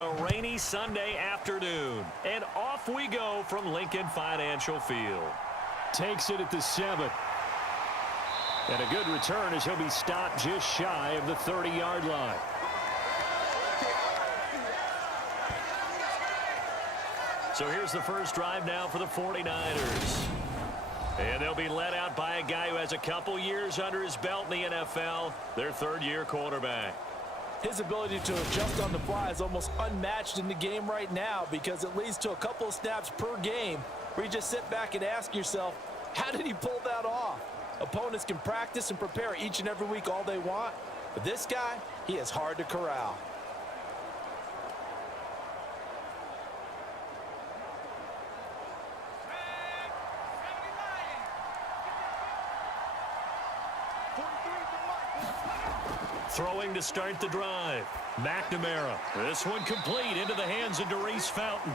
A rainy Sunday afternoon, and off we go from Lincoln Financial Field. Takes it at the 7. And a good return as he'll be stopped just shy of the 30-yard line. So here's the first drive now for the 49ers. And they'll be led out by a guy who has a couple years under his belt in the NFL, their third-year quarterback. His ability to adjust on the fly is almost unmatched in the game right now because it leads to a couple of snaps per game where you just sit back and ask yourself, how did he pull that off? Opponents can practice and prepare each and every week all they want, but this guy, he is hard to corral. Throwing to start the drive. McNamara. This one complete into the hands of Darius Fountain.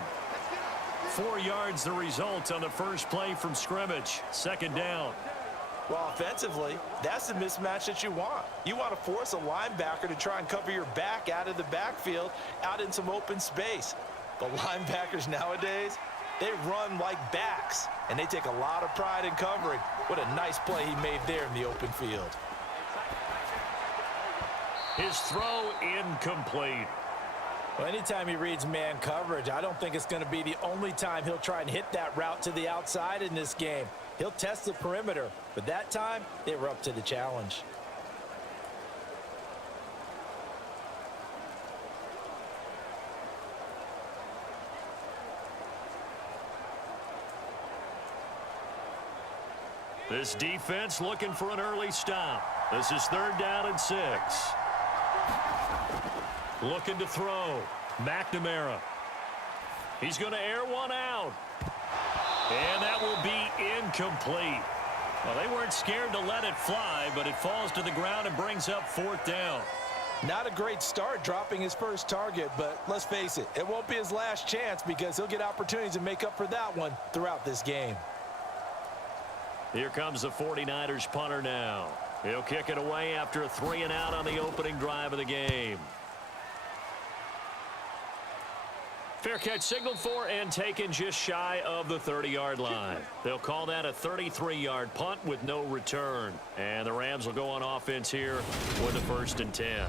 4 yards the result on the first play from scrimmage. Second down. Well, offensively, that's the mismatch that you want. You want to force a linebacker to try and cover your back out of the backfield, out in some open space. The linebackers nowadays, they run like backs, and they take a lot of pride in covering. What a nice play he made there in the open field. His throw incomplete. Well, anytime he reads man coverage, I don't think it's going to be the only time he'll try and hit that route to the outside in this game. He'll test the perimeter, but that time, they were up to the challenge. This defense looking for an early stop. This is 3rd down and 6. Looking to throw. McNamara. He's going to air one out. And that will be incomplete. Well, they weren't scared to let it fly, but it falls to the ground and brings up 4th down. Not a great start dropping his first target, but let's face it, it won't be his last chance because he'll get opportunities to make up for that one throughout this game. Here comes the 49ers punter now. He'll kick it away after a 3-and-out on the opening drive of the game. Fair catch signaled for and taken just shy of the 30-yard line. They'll call that a 33-yard punt with no return. And the Rams will go on offense here with a 1st and 10.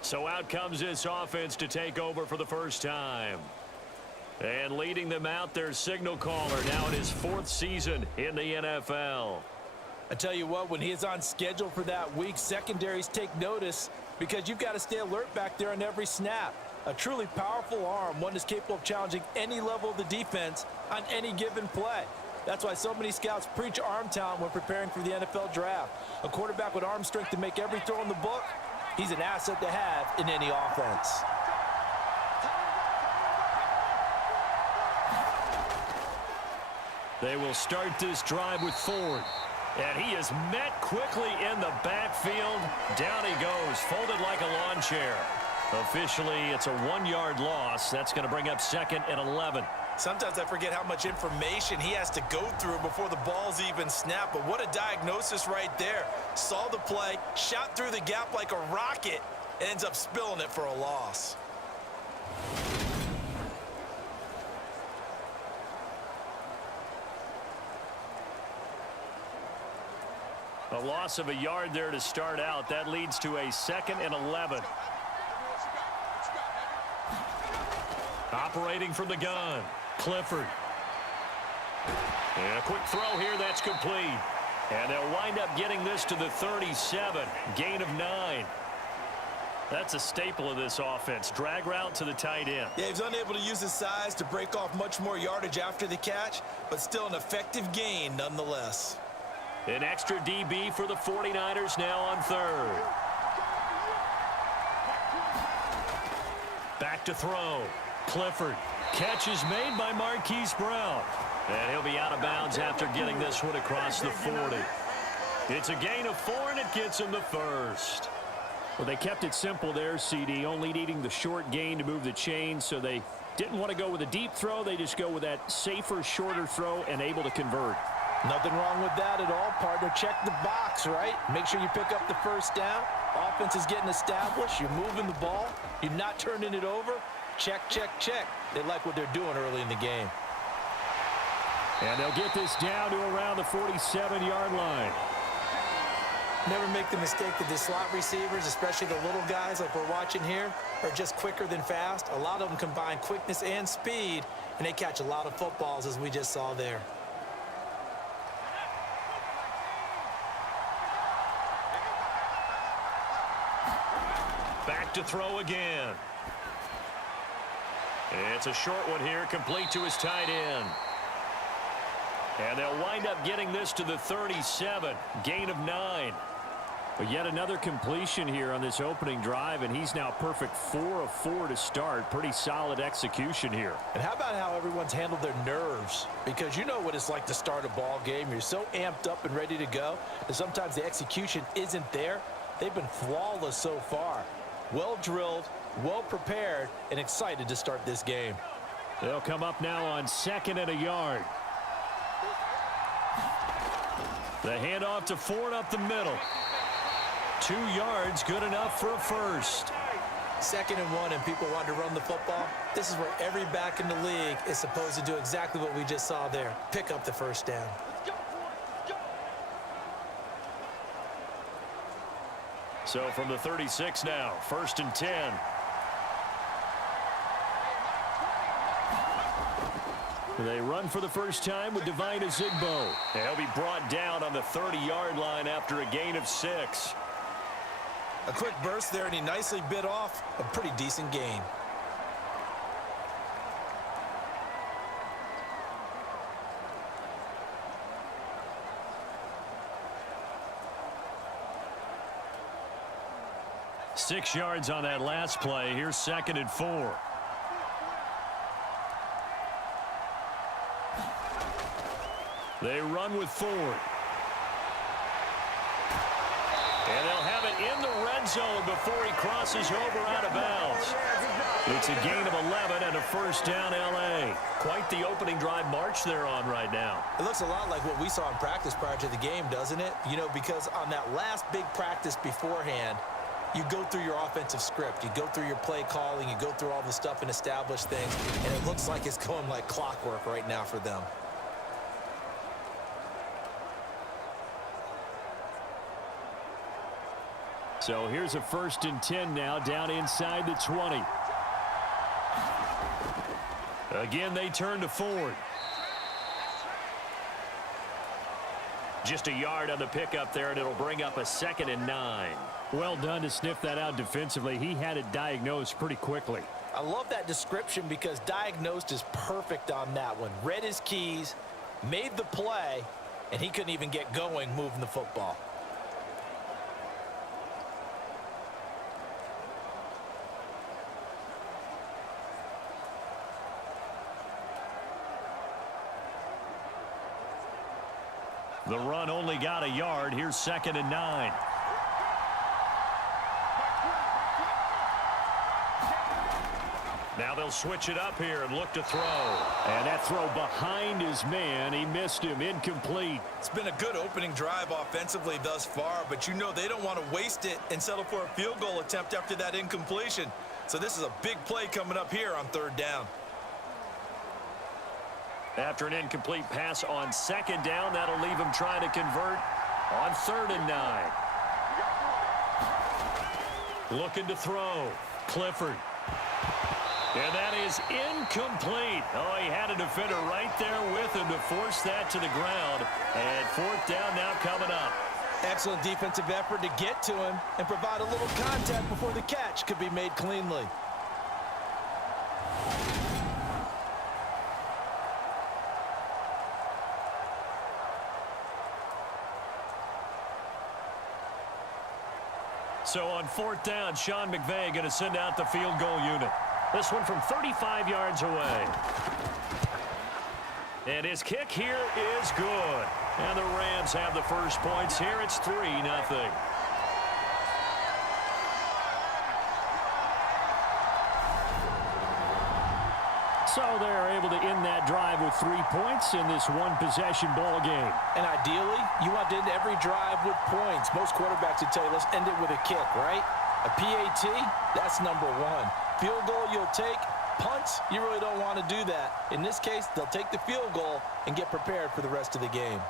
So out comes this offense to take over for the first time. And leading them out, their signal caller now in his 4th season in the NFL. I tell you what, when he is on schedule for that week, secondaries take notice because you've got to stay alert back there on every snap. A truly powerful arm, one that's capable of challenging any level of the defense on any given play. That's why so many scouts preach arm talent when preparing for the NFL draft. A quarterback with arm strength to make every throw in the book, he's an asset to have in any offense. They will start this drive with Ford. And he is met quickly in the backfield. Down he goes, folded like a lawn chair. Officially, it's a 1-yard loss. That's going to bring up 2nd and 11. Sometimes I forget how much information he has to go through before the ball's even snapped. But what a diagnosis right there. Saw the play, shot through the gap like a rocket, and ends up spilling it for a loss. A loss of a yard there to start out. That leads to a 2nd and 11. Operating from the gun, Clifford. And a quick throw here, that's complete. And they'll wind up getting this to the 37, gain of 9. That's a staple of this offense. Drag route to the tight end. Yeah, he's unable to use his size to break off much more yardage after the catch, but still an effective gain nonetheless. An extra DB for the 49ers now on 3rd. Back to throw. Clifford. Catch is made by Marquise Brown. And he'll be out of bounds after getting this one across the 40. It's a gain of 4, and it gets him the 1st. Well, they kept it simple there, CD, only needing the short gain to move the chain, so they didn't want to go with a deep throw. They just go with that safer, shorter throw and able to convert. Nothing wrong with that at all, partner. Check the box, right? Make sure you pick up the 1st down. Offense is getting established. You're moving the ball. You're not turning it over. Check, check, check. They like what they're doing early in the game. And they'll get this down to around the 47-yard line. Never make the mistake that the slot receivers, especially the little guys like we're watching here, are just quicker than fast. A lot of them combine quickness and speed, and they catch a lot of footballs, as we just saw there. Back to throw again. It's a short one here, complete to his tight end. And they'll wind up getting this to the 37, gain of 9. But yet another completion here on this opening drive, and he's now perfect 4 of 4 to start. Pretty solid execution here. And how about how everyone's handled their nerves? Because you know what it's like to start a ball game. You're so amped up and ready to go that sometimes the execution isn't there. They've been flawless so far. Well drilled, well prepared, and excited to start this game. They'll come up now on 2nd and a yard. The handoff to Ford up the middle. 2 yards, good enough for a first. 2nd and 1, and people want to run the football. This is where every back in the league is supposed to do exactly what we just saw there. Pick up the first down. So from the 36 now, 1st and 10. They run for the first time with Divine Azigbo. He'll be brought down on the 30-yard line after a gain of 6. A quick burst there, and he nicely bit off a pretty decent gain. Six yards on that last play. Here's 2nd and 4. They run with Ford. And they'll have it in the red zone before he crosses over out of bounds. It's a gain of 11 and a first down, L.A. Quite the opening drive march they're on right now. It looks a lot like what we saw in practice prior to the game, doesn't it? You know, because on that last big practice beforehand, you go through your offensive script. You go through your play calling. You go through all the stuff and establish things. And it looks like it's going like clockwork right now for them. So here's a 1st and 10 now, down inside the 20. Again, they turn to Ford. Just a yard on the pickup there, and it'll bring up a 2nd and 9. Well done to sniff that out defensively. He had it diagnosed pretty quickly. I love that description because diagnosed is perfect on that one. Read his keys, made the play, and he couldn't even get going moving the football. The run only got a yard. Here's 2nd and 9. Now they'll switch it up here and look to throw. And that throw behind his man. He missed him. Incomplete. It's been a good opening drive offensively thus far, but you know they don't want to waste it and settle for a field goal attempt after that incompletion. So this is a big play coming up here on 3rd down. After an incomplete pass on 2nd down, that'll leave him trying to convert on 3rd and 9. Looking to throw. Clifford. And that is incomplete. Oh, he had a defender right there with him to force that to the ground. And 4th down now coming up. Excellent defensive effort to get to him and provide a little contact before the catch could be made cleanly. So on 4th down, Sean McVay going to send out the field goal unit. This one from 35 yards away. And his kick here is good. And the Rams have the first points here. It's 3-0. So they're able to end that drive with 3 points in this one-possession ball game. And ideally, you want to end every drive with points. Most quarterbacks would tell you, let's end it with a kick, right? A PAT, that's number 1. Field goal you'll take, Punts, you really don't want to do that. In this case, they'll take the field goal and get prepared for the rest of the game.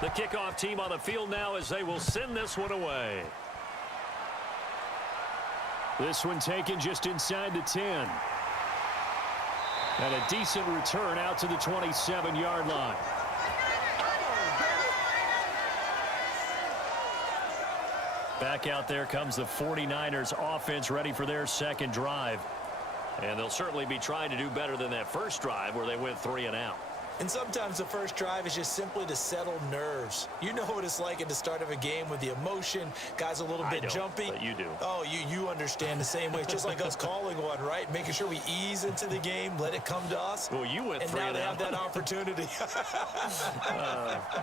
The kickoff team on the field now as they will send this one away. This one taken just inside the 10. And a decent return out to the 27-yard line. Back out there comes the 49ers offense ready for their second drive. And they'll certainly be trying to do better than that first drive where they went 3 and out. And sometimes the first drive is just simply to settle nerves. You know what it's like at the start of a game with the emotion. Guys a little bit jumpy. But you do. Oh, you understand the same way. It's just like us calling one, right? Making sure we ease into the game, let it come to us. Well, you went 3 and out. And now they have that opportunity.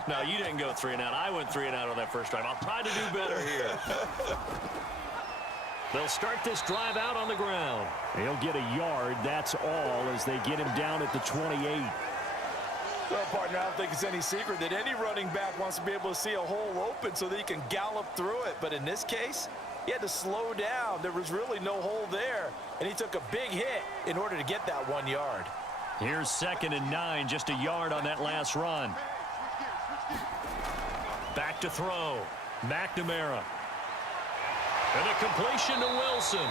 No, you didn't go 3 and out. I went 3 and out on that first drive. I'll try to do better here. They'll start this drive out on the ground. He'll get a yard, that's all, as they get him down at the 28. Well, partner, I don't think it's any secret that any running back wants to be able to see a hole open so that he can gallop through it. But in this case, he had to slow down. There was really no hole there, and he took a big hit in order to get that 1 yard. Here's 2nd and 9, just a yard on that last run. Back to throw. McNamara. And a completion to Wilson.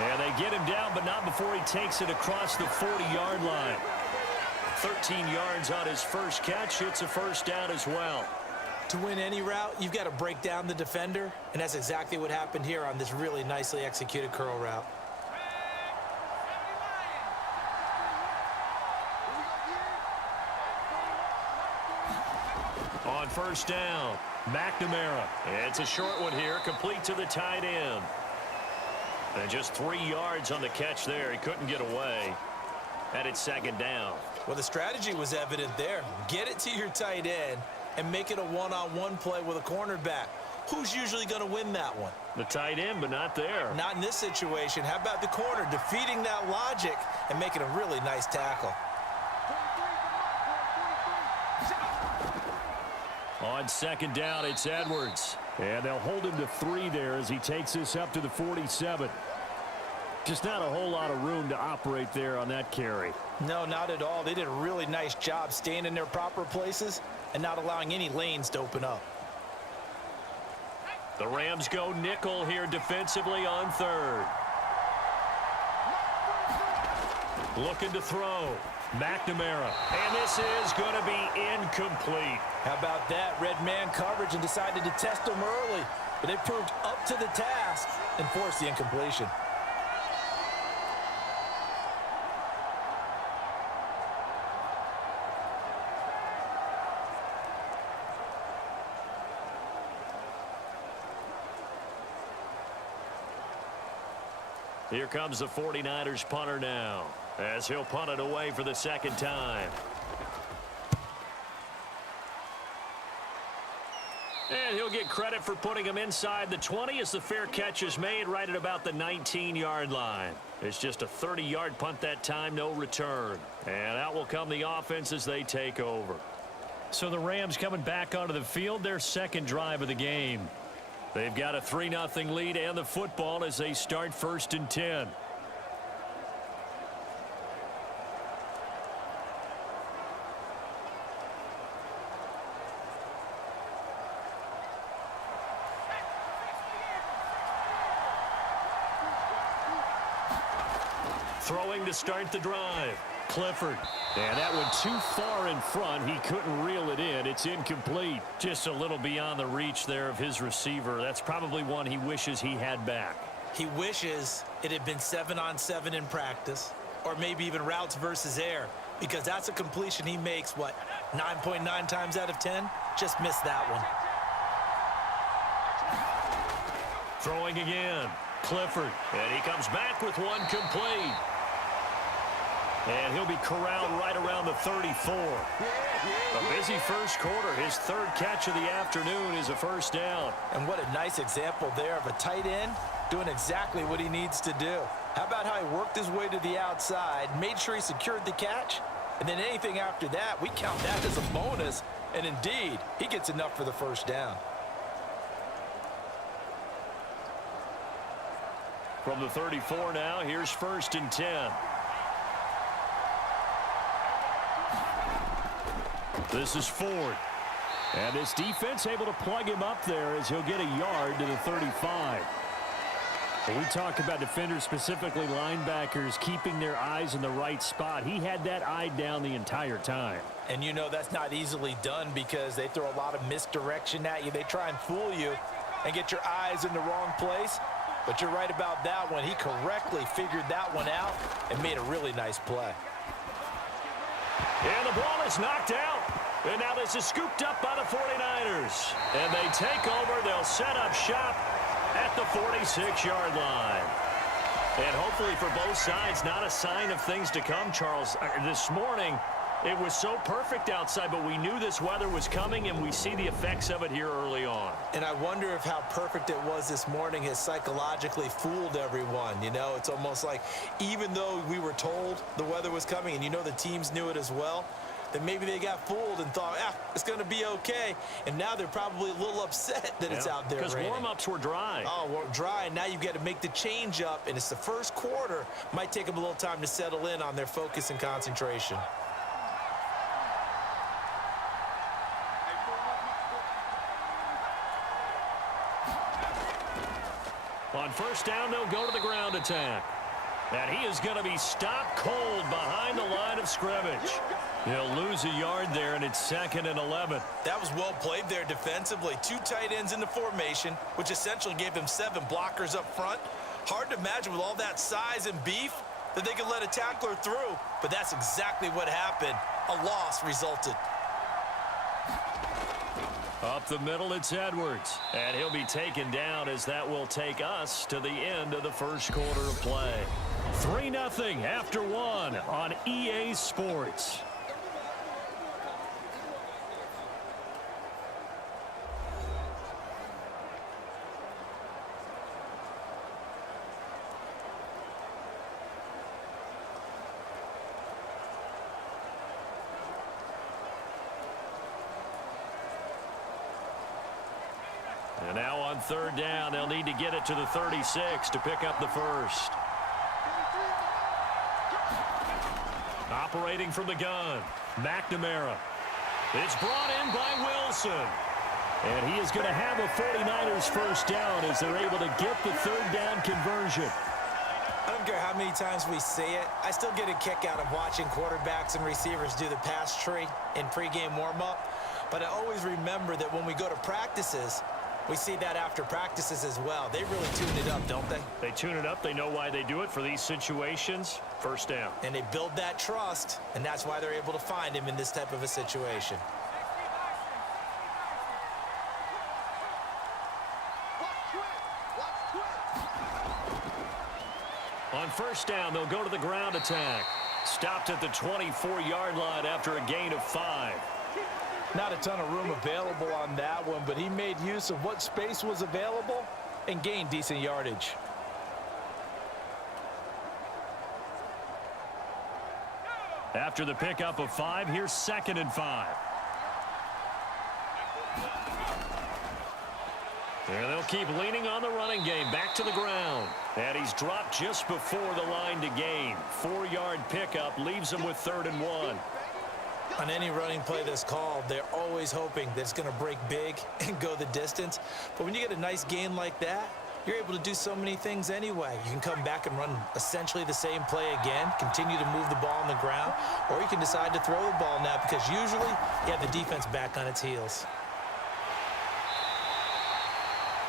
And they get him down, but not before he takes it across the 40-yard line. 13 yards on his first catch. It's a first down as well. To win any route, you've got to break down the defender, and that's exactly what happened here on this really nicely executed curl route. On first down, McNamara. It's a short one here, complete to the tight end. And just 3 yards on the catch there. He couldn't get away. And it's 2nd down. Well, the strategy was evident there. Get it to your tight end and make it a one-on-one play with a cornerback. Who's usually going to win that one? The tight end, but not there. Not in this situation. How about the corner defeating that logic and making a really nice tackle? On 2nd down, it's Edwards. And they'll hold him to 3 there as he takes this up to the 47. Just not a whole lot of room to operate there on that carry. No, not at all. They did a really nice job staying in their proper places and not allowing any lanes to open up. The Rams go nickel here defensively on 3rd. Looking to throw. McNamara. And this is going to be incomplete. How about that? Red man coverage and decided to test them early. But they proved up to the task and forced the incompletion. Here comes the 49ers punter now, as he'll punt it away for the 2nd time. And he'll get credit for putting him inside the 20 as the fair catch is made right at about the 19-yard line. It's just a 30-yard punt that time, no return. And out will come the offense as they take over. So the Rams coming back onto the field, their second drive of the game. They've got a 3-0 lead and the football as they start 1st and 10. Throwing to start the drive. Clifford. And that one too far in front. He couldn't reel it in. It's incomplete. Just a little beyond the reach there of his receiver. That's probably one he wishes he had back. He wishes it had been 7-on-7 in practice, or maybe even routes versus air, because that's a completion he makes, what, 9.9 times out of 10? Just missed that one. Throwing again. Clifford. And he comes back with one complete. And he'll be corralled right around the 34. A busy first quarter. His 3rd catch of the afternoon is a first down. And what a nice example there of a tight end doing exactly what he needs to do. How about how he worked his way to the outside, made sure he secured the catch, and then anything after that, we count that as a bonus. And indeed, he gets enough for the first down. From the 34 now, here's 1st and 10. This is Ford. And this defense able to plug him up there as he'll get a yard to the 35. When we talk about defenders, specifically linebackers, keeping their eyes in the right spot, he had that eye down the entire time. And you know that's not easily done because they throw a lot of misdirection at you. They try and fool you and get your eyes in the wrong place. But you're right about that one. He correctly figured that one out and made a really nice play. And the ball is knocked out. And now this is scooped up by the 49ers. And they take over. They'll set up shop at the 46-yard line. And hopefully for both sides, not a sign of things to come, Charles. This morning, it was so perfect outside, but we knew this weather was coming, and we see the effects of it here early on. And I wonder if how perfect it was this morning has psychologically fooled everyone. You know, it's almost like even though we were told the weather was coming, and you know the teams knew it as well, then maybe they got fooled and thought, it's going to be okay. And now they're probably a little upset that it's out there raining. Because warm-ups were dry. Oh, well, dry, and now you've got to make the change up, and it's the first quarter. Might take them a little time to settle in on their focus and concentration. On 1st down, they'll go to the ground attack. And he is going to be stopped cold behind the line of scrimmage. He'll lose a yard there, and it's 2nd and 11. That was well played there defensively. 2 tight ends in the formation, which essentially gave him 7 blockers up front. Hard to imagine with all that size and beef that they could let a tackler through, but that's exactly what happened. A loss resulted. Up the middle, it's Edwards. And he'll be taken down as that will take us to the end of the first quarter of play. 3-0 after 1 on EA Sports. And now on 3rd down, they'll need to get it to the 36 to pick up the first. Operating from the gun, McNamara. It's brought in by Wilson. And he is going to have a 49ers first down as they're able to get the 3rd down conversion. I don't care how many times we say it. I still get a kick out of watching quarterbacks and receivers do the pass tree in pregame warm-up. But I always remember that when we go to practices, we see that after practices as well. They really tune it up, don't they? They tune it up. They know why they do it for these situations. First down. And they build that trust, and that's why they're able to find him in this type of a situation. On 1st down, they'll go to the ground attack. Stopped at the 24-yard line after a gain of 5. Not a ton of room available on that one, but he made use of what space was available and gained decent yardage. After the pickup of 5, here's 2nd and 5. And they'll keep leaning on the running game. Back to the ground. And he's dropped just before the line to gain. 4-yard pickup leaves him with 3rd and 1. On any running play that's called, they're always hoping that it's going to break big and go the distance. But when you get a nice gain like that, you're able to do so many things anyway. You can come back and run essentially the same play again, continue to move the ball on the ground, or you can decide to throw the ball now because usually you have the defense back on its heels.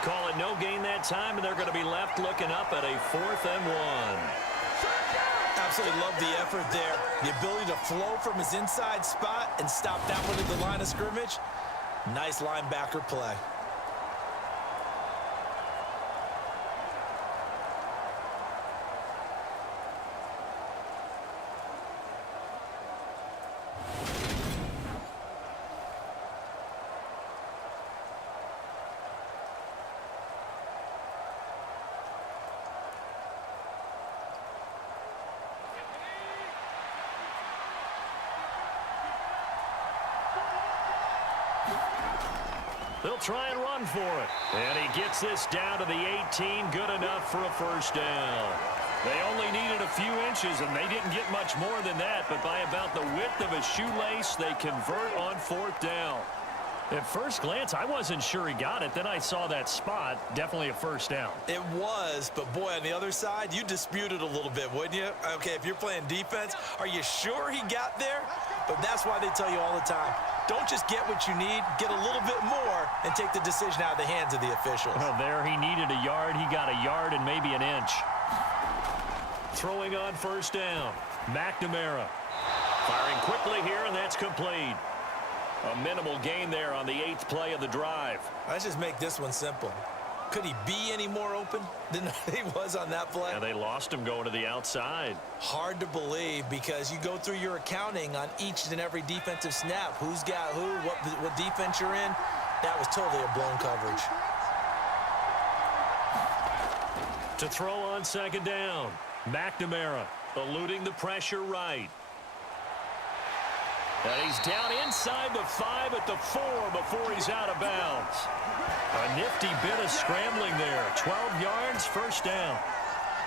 Call it no gain that time, and they're going to be left looking up at a 4th and 1. Absolutely love the effort there. The ability to flow from his inside spot and stop that one at the line of scrimmage. Nice linebacker play. They'll try and run for it. And he gets this down to the 18. Good enough for a first down. They only needed a few inches, and they didn't get much more than that. But by about the width of a shoelace, they convert on fourth down. At first glance, I wasn't sure he got it. Then I saw that spot. Definitely a first down. It was, but boy, on the other side, you dispute it a little bit, wouldn't you? Okay, if you're playing defense, are you sure he got there? But that's why they tell you all the time, don't just get what you need, get a little bit more, and take the decision out of the hands of the officials. Well, there he needed a yard. He got a yard and maybe an inch. Throwing on first down. McNamara firing quickly here, and that's complete. A minimal gain there on the 8th play of the drive. Let's just make this one simple. Could he be any more open than he was on that play? And they lost him going to the outside. Hard to believe because you go through your accounting on each and every defensive snap. Who's got who, what defense you're in. That was totally a blown coverage. To throw on second down. McNamara eluding the pressure right. And he's down inside the 5 at the 4 before he's out of bounds. A nifty bit of scrambling there. 12 yards, first down.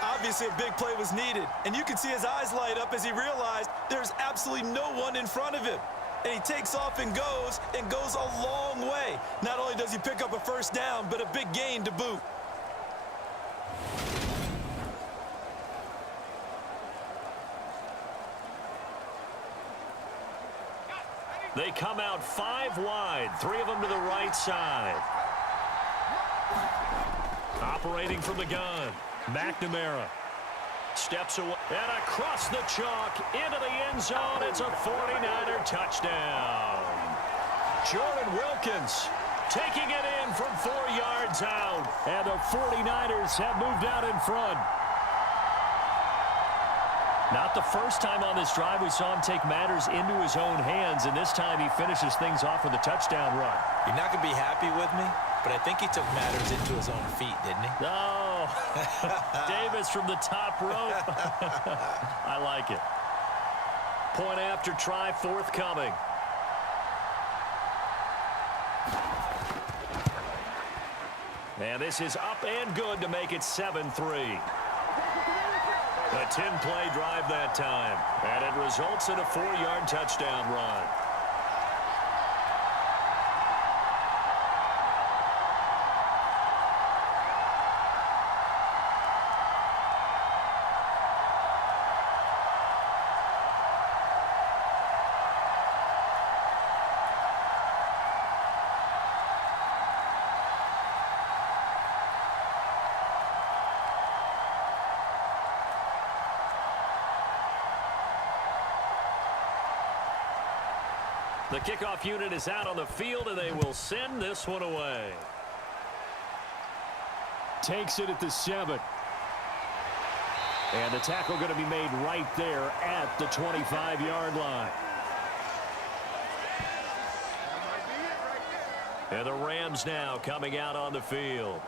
Obviously, a big play was needed, and you can see his eyes light up as he realized there's absolutely no one in front of him. And he takes off and goes a long way. Not only does he pick up a first down, but a big gain to boot. They come out 5 wide, 3 of them to the right side. Operating from the gun, McNamara steps away and across the chalk into the end zone. It's a 49er touchdown. Jordan Wilkins taking it in from 4 yards out. And the 49ers have moved out in front. Not the first time on this drive we saw him take matters into his own hands, and this time he finishes things off with a touchdown run. You're not going to be happy with me, but I think he took matters into his own feet, didn't he? No. Davis from the top rope. I like it. Point after try forthcoming. And this is up and good to make it 7-3. A 10-play drive that time, and it results in a 4-yard touchdown run. The kickoff unit is out on the field, and they will send this one away. Takes it at the 7. And the tackle going to be made right there at the 25-yard line. And the Rams now coming out on the field.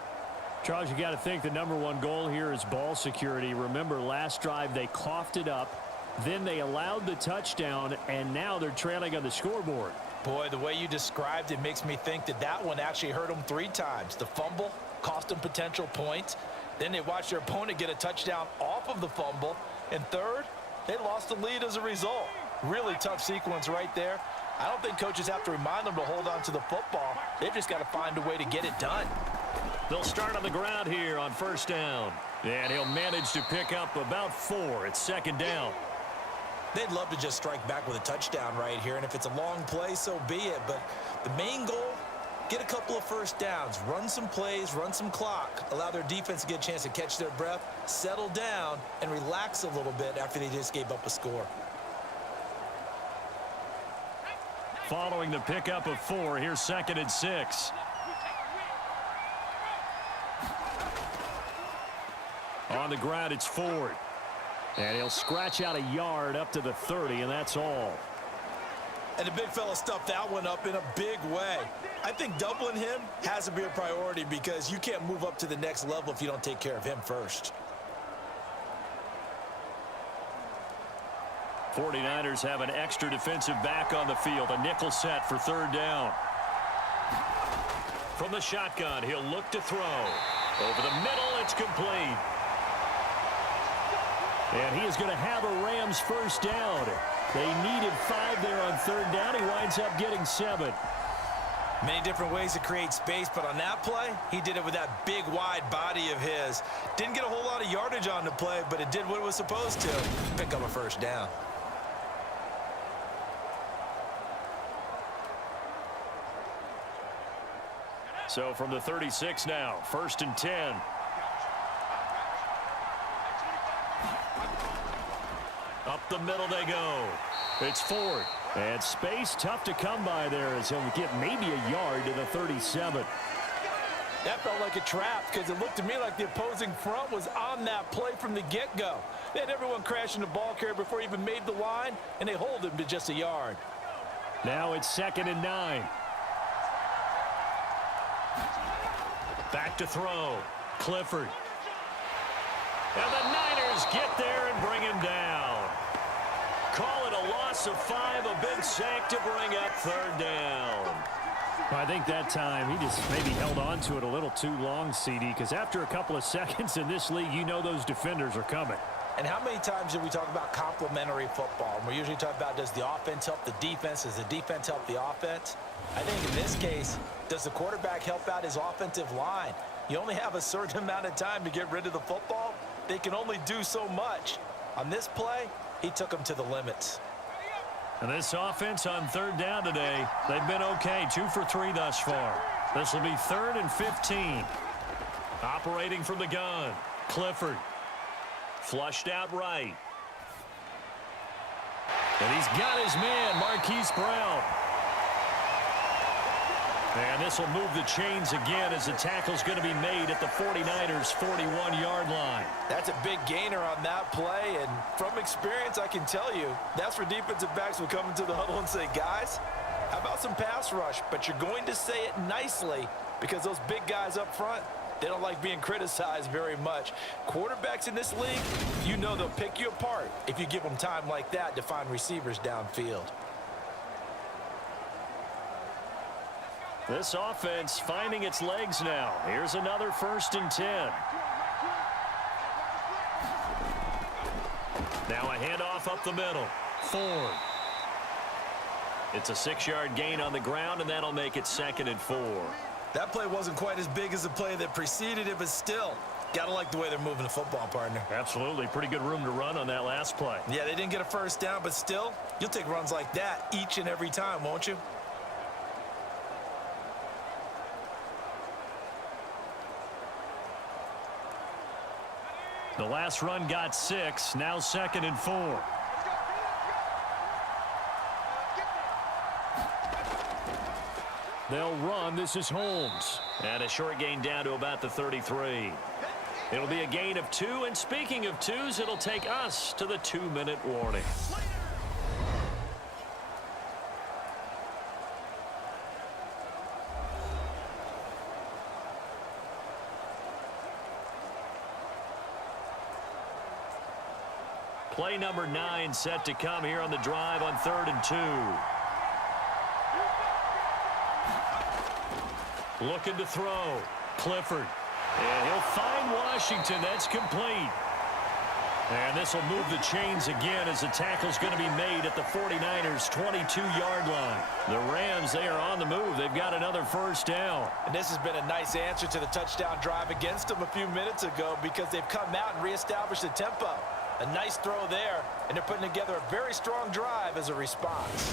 Charles, you got to think the #1 goal here is ball security. Remember, last drive they coughed it up. Then they allowed the touchdown, and now they're trailing on the scoreboard. Boy, the way you described it makes me think that that one actually hurt them 3 times. The fumble cost them potential points. Then they watched their opponent get a touchdown off of the fumble. And third, they lost the lead as a result. Really tough sequence right there. I don't think coaches have to remind them to hold on to the football. They've just got to find a way to get it done. They'll start on the ground here on first down. And he'll manage to pick up about 4. It's second down. They'd love to just strike back with a touchdown right here, and if it's a long play, so be it. But the main goal, get a couple of first downs, run some plays, run some clock, allow their defense to get a chance to catch their breath, settle down, and relax a little bit after they just gave up a score. Following the pickup of 4, here's second and 6. On the ground, it's Ford. And he'll scratch out a yard up to the 30, and that's all. And the big fella stuffed that one up in a big way. I think doubling him has to be a priority because you can't move up to the next level if you don't take care of him first. 49ers have an extra defensive back on the field. A nickel set for third down. from the shotgun. He'll look to throw. Over the middle, it's complete. And he is going to have a Rams first down. They needed 5 there on third down. He winds up getting 7. Many different ways to create space, but on that play, he did it with that big, wide body of his. Didn't get a whole lot of yardage on the play, but it did what it was supposed to. Pick up a first down. So from the 36 now, 1st and 10. Up the middle they go. It's Ford. And space tough to come by there as he'll get maybe a yard to the 37. That felt like a trap because it looked to me like the opposing front was on that play from the get-go. They had everyone crashing the ball carrier before he even made the line, and they hold him to just a yard. Now it's 2nd and 9. Back to throw. Clifford. And the Niners get there and bring him down. Call it a loss of 5, a big sack to bring up 3rd down. Well, I think that time he just maybe held on to it a little too long, CD, because after a couple of seconds in this league, you know those defenders are coming. And how many times do we talk about complementary football? And we usually talk about, does the offense help the defense? Does the defense help the offense? I think in this case, does the quarterback help out his offensive line? You only have a certain amount of time to get rid of the football. They can only do so much. On this play, he took them to the limits. And this offense on 3rd down today, they've been okay. 2 for 3 thus far. This will be 3rd and 15. Operating from the gun. Clifford. Flushed out right. And he's got his man, Marquise Brown. And this will move the chains again as the tackle's going to be made at the 49ers' 41-yard line. That's a big gainer on that play, and from experience, I can tell you, that's where defensive backs will come into the huddle and say, guys, how about some pass rush? But you're going to say it nicely because those big guys up front, they don't like being criticized very much. Quarterbacks in this league, you know they'll pick you apart if you give them time like that to find receivers downfield. This offense finding its legs now. Here's another 1st and 10. Now a handoff up the middle. Ford. It's a 6-yard gain on the ground, and that'll make it 2nd and 4. That play wasn't quite as big as the play that preceded it, but still, got to like the way they're moving the football, partner. Absolutely. Pretty good room to run on that last play. Yeah, they didn't get a first down, but still, you'll take runs like that each and every time, won't you? The last run got 6. Now 2nd and 4. They'll run. This is Holmes. And a short gain down to about the 33. It'll be a gain of 2. And speaking of 2s, it'll take us to the 2-minute warning. Play number 9 set to come here on the drive on 3rd and 2. Looking to throw. Clifford. And he'll find Washington. That's complete. And this will move the chains again as the tackle's going to be made at the 49ers' 22-yard line. The Rams, they are on the move. They've got another first down. And this has been a nice answer to the touchdown drive against them a few minutes ago because they've come out and reestablished the tempo. A nice throw there, and they're putting together a very strong drive as a response.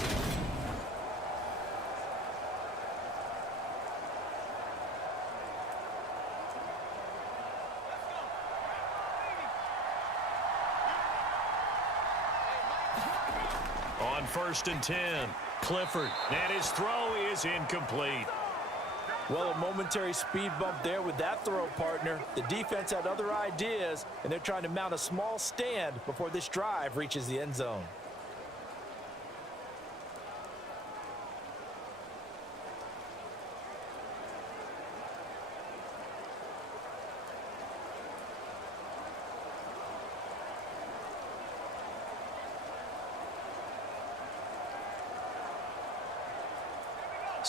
On 1st and 10, Clifford, and his throw is incomplete. Well, a momentary speed bump there with that throw, partner. The defense had other ideas, and they're trying to mount a small stand before this drive reaches the end zone.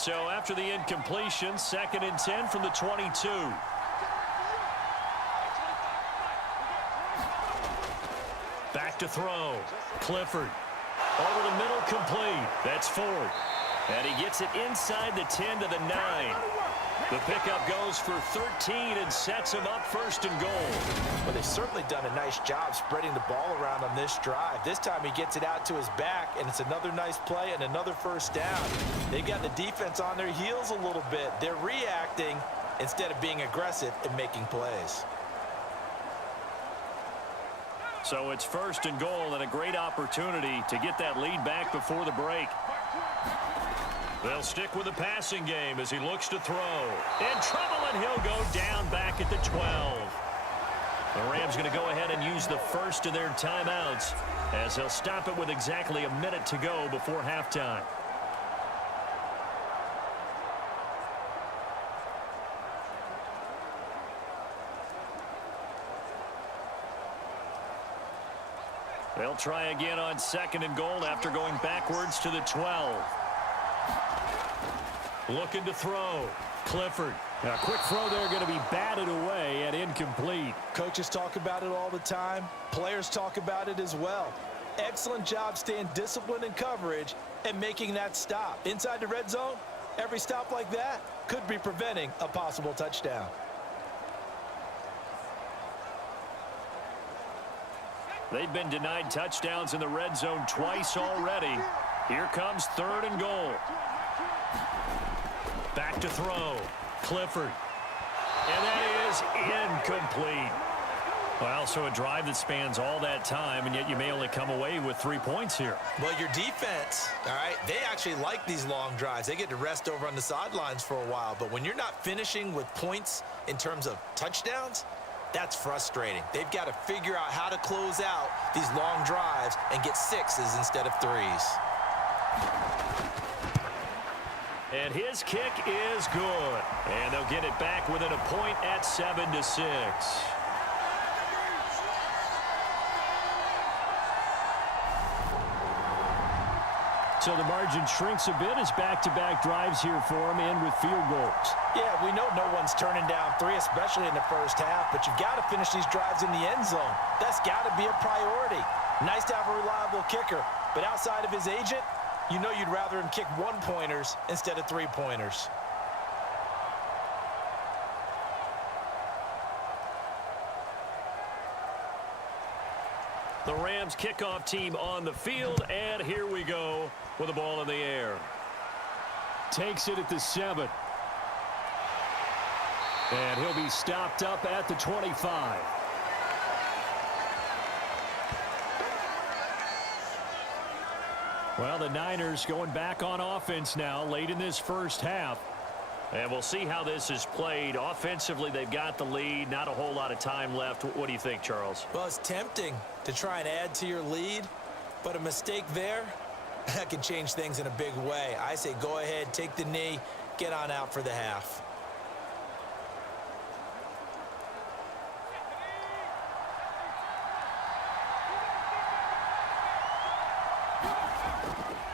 So after the incompletion, 2nd and 10 from the 22. Back to throw. Clifford. Over the middle, complete. That's Ford. And he gets it inside the 10 to the 9. The pickup goes for 13 and sets him up 1st and goal. Well, they've certainly done a nice job spreading the ball around on this drive. This time he gets it out to his back, and it's another nice play and another 1st down. They've got the defense on their heels a little bit. They're reacting instead of being aggressive and making plays. So it's 1st and goal and a great opportunity to get that lead back before the break. They'll stick with the passing game as he looks to throw. In trouble, and he'll go down back at the 12. The Rams going to go ahead and use the first of their timeouts as they'll stop it with exactly a minute to go before halftime. They'll try again on 2nd and goal after going backwards to the 12. Looking to throw. Clifford. A quick throw there going to be batted away and incomplete. Coaches talk about it all the time. Players talk about it as well. Excellent job staying disciplined in coverage and making that stop. Inside the red zone, every stop like that could be preventing a possible touchdown. They've been denied touchdowns in the red zone twice already. Here comes 3rd and goal. Back to throw. Clifford. And that is incomplete. Well, so a drive that spans all that time, and yet you may only come away with 3 points here. Well, your defense, all right, they actually like these long drives. They get to rest over on the sidelines for a while. But when you're not finishing with points in terms of touchdowns, that's frustrating. They've got to figure out how to close out these long drives and get 6s instead of 3s. And his kick is good. And they'll get it back within a point at 7-6. So the margin shrinks a bit as back-to-back drives here for him, and with field goals. Yeah, we know no one's turning down 3, especially in the first half, but you've got to finish these drives in the end zone. That's got to be a priority. Nice to have a reliable kicker, but outside of his agent, you know you'd rather him kick 1-pointers instead of 3-pointers. The Rams kickoff team on the field, and here we go with the ball in the air. Takes it at the 7. And he'll be stopped up at the 25. Well, the Niners going back on offense now late in this first half. And we'll see how this is played. Offensively, they've got the lead. Not a whole lot of time left. What do you think, Charles? Well, it's tempting to try and add to your lead, but a mistake there, that can change things in a big way. I say go ahead, take the knee, get on out for the half.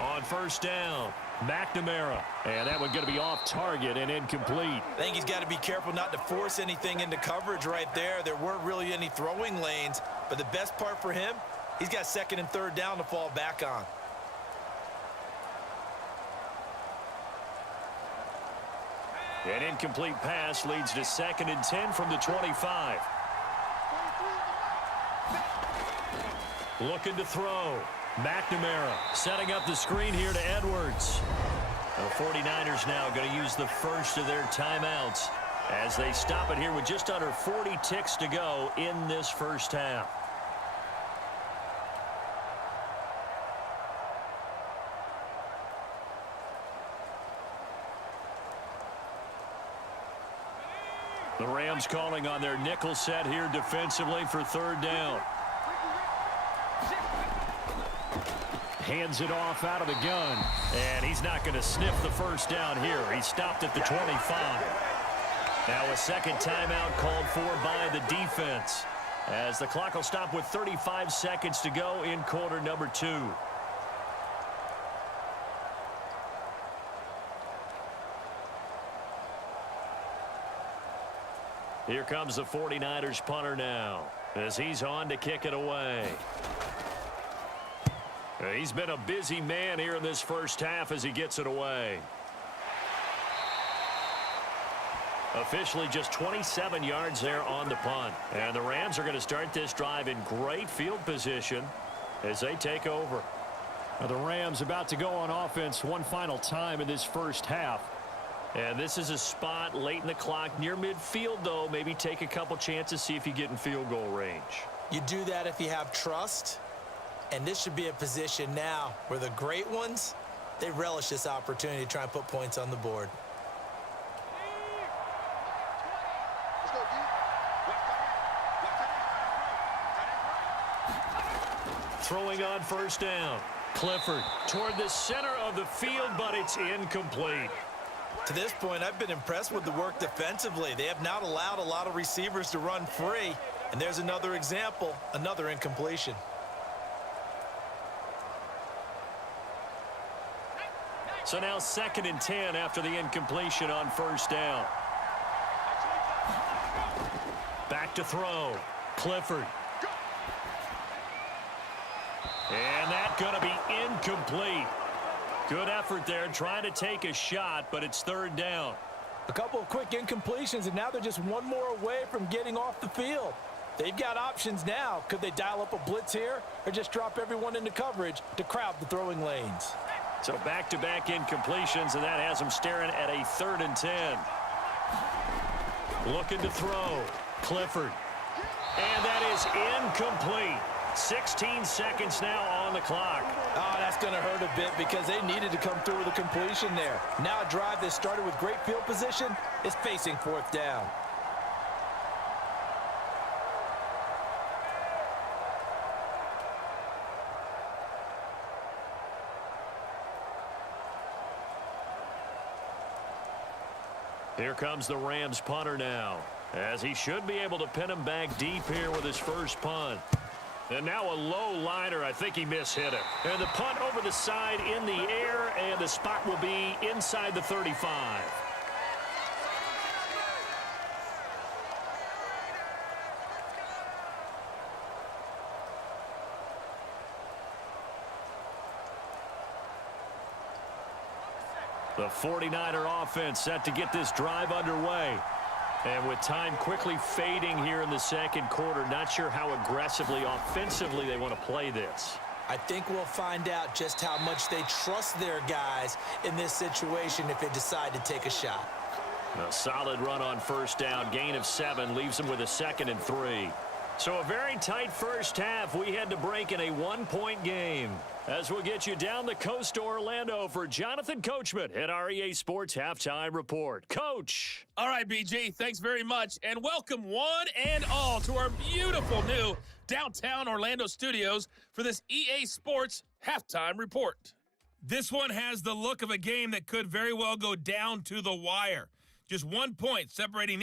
On 1st down, McNamara. And that one going to be off target and incomplete. I think he's got to be careful not to force anything into coverage right there. There weren't really any throwing lanes, but the best part for him, he's got 2nd and 3rd down to fall back on. An incomplete pass leads to 2nd and 10 from the 25. Looking to throw. McNamara setting up the screen here to Edwards. The 49ers now going to use the first of their timeouts as they stop it here with just under 40 ticks to go in this first half. The Rams calling on their nickel set here defensively for 3rd down. Hands it off out of the gun. And he's not going to sniff the first down here. He stopped at the 25. Now a second timeout called for by the defense, as the clock will stop with 35 seconds to go in quarter number 2. Here comes the 49ers punter now as he's on to kick it away. He's been a busy man here in this first half as he gets it away. Officially just 27 yards there on the punt. And the Rams are going to start this drive in great field position as they take over. Now the Rams about to go on offense one final time in this first half. And this is a spot late in the clock near midfield, though. Maybe take a couple chances, see if you get in field goal range. You do that if you have trust. And this should be a position now where the great ones, they relish this opportunity to try and put points on the board. Throwing on first down. Clifford toward the center of the field, but it's incomplete. To this point, I've been impressed with the work defensively. They have not allowed a lot of receivers to run free. And there's another example, another incompletion. So now 2nd and 10 after the incompletion on first down. Back to throw. Clifford. And that's going to be incomplete. Good effort there trying to take a shot, but it's 3rd down. A couple of quick incompletions, and now they're just one more away from getting off the field. They've got options now. Could they dial up a blitz here or just drop everyone into coverage to crowd the throwing lanes? So back-to-back incompletions, and that has them staring at a 3rd and 10. Looking to throw. Clifford. And that is incomplete. 16 seconds now on the clock. Oh, that's going to hurt a bit because they needed to come through with a completion there. Now a drive that started with great field position is facing 4th down. Here comes the Rams punter now, as he should be able to pin him back deep here with his first punt. And now a low liner. I think he mishit it. And the punt over the side in the air, and the spot will be inside the 35. The 49er offense set to get this drive underway. And with time quickly fading here in the second quarter, not sure how aggressively, offensively they want to play this. I think we'll find out just how much they trust their guys in this situation if they decide to take a shot. A solid run on first down. Gain of 7 leaves them with a 2nd and 3. So a very tight first half. We had to break in a 1-point game. As we'll get you down the coast to Orlando for Jonathan Coachman at our EA Sports Halftime Report. Coach. All right, BG, thanks very much. And welcome one and all to our beautiful new downtown Orlando studios for this EA Sports Halftime Report. This one has the look of a game that could very well go down to the wire. Just 1 point separating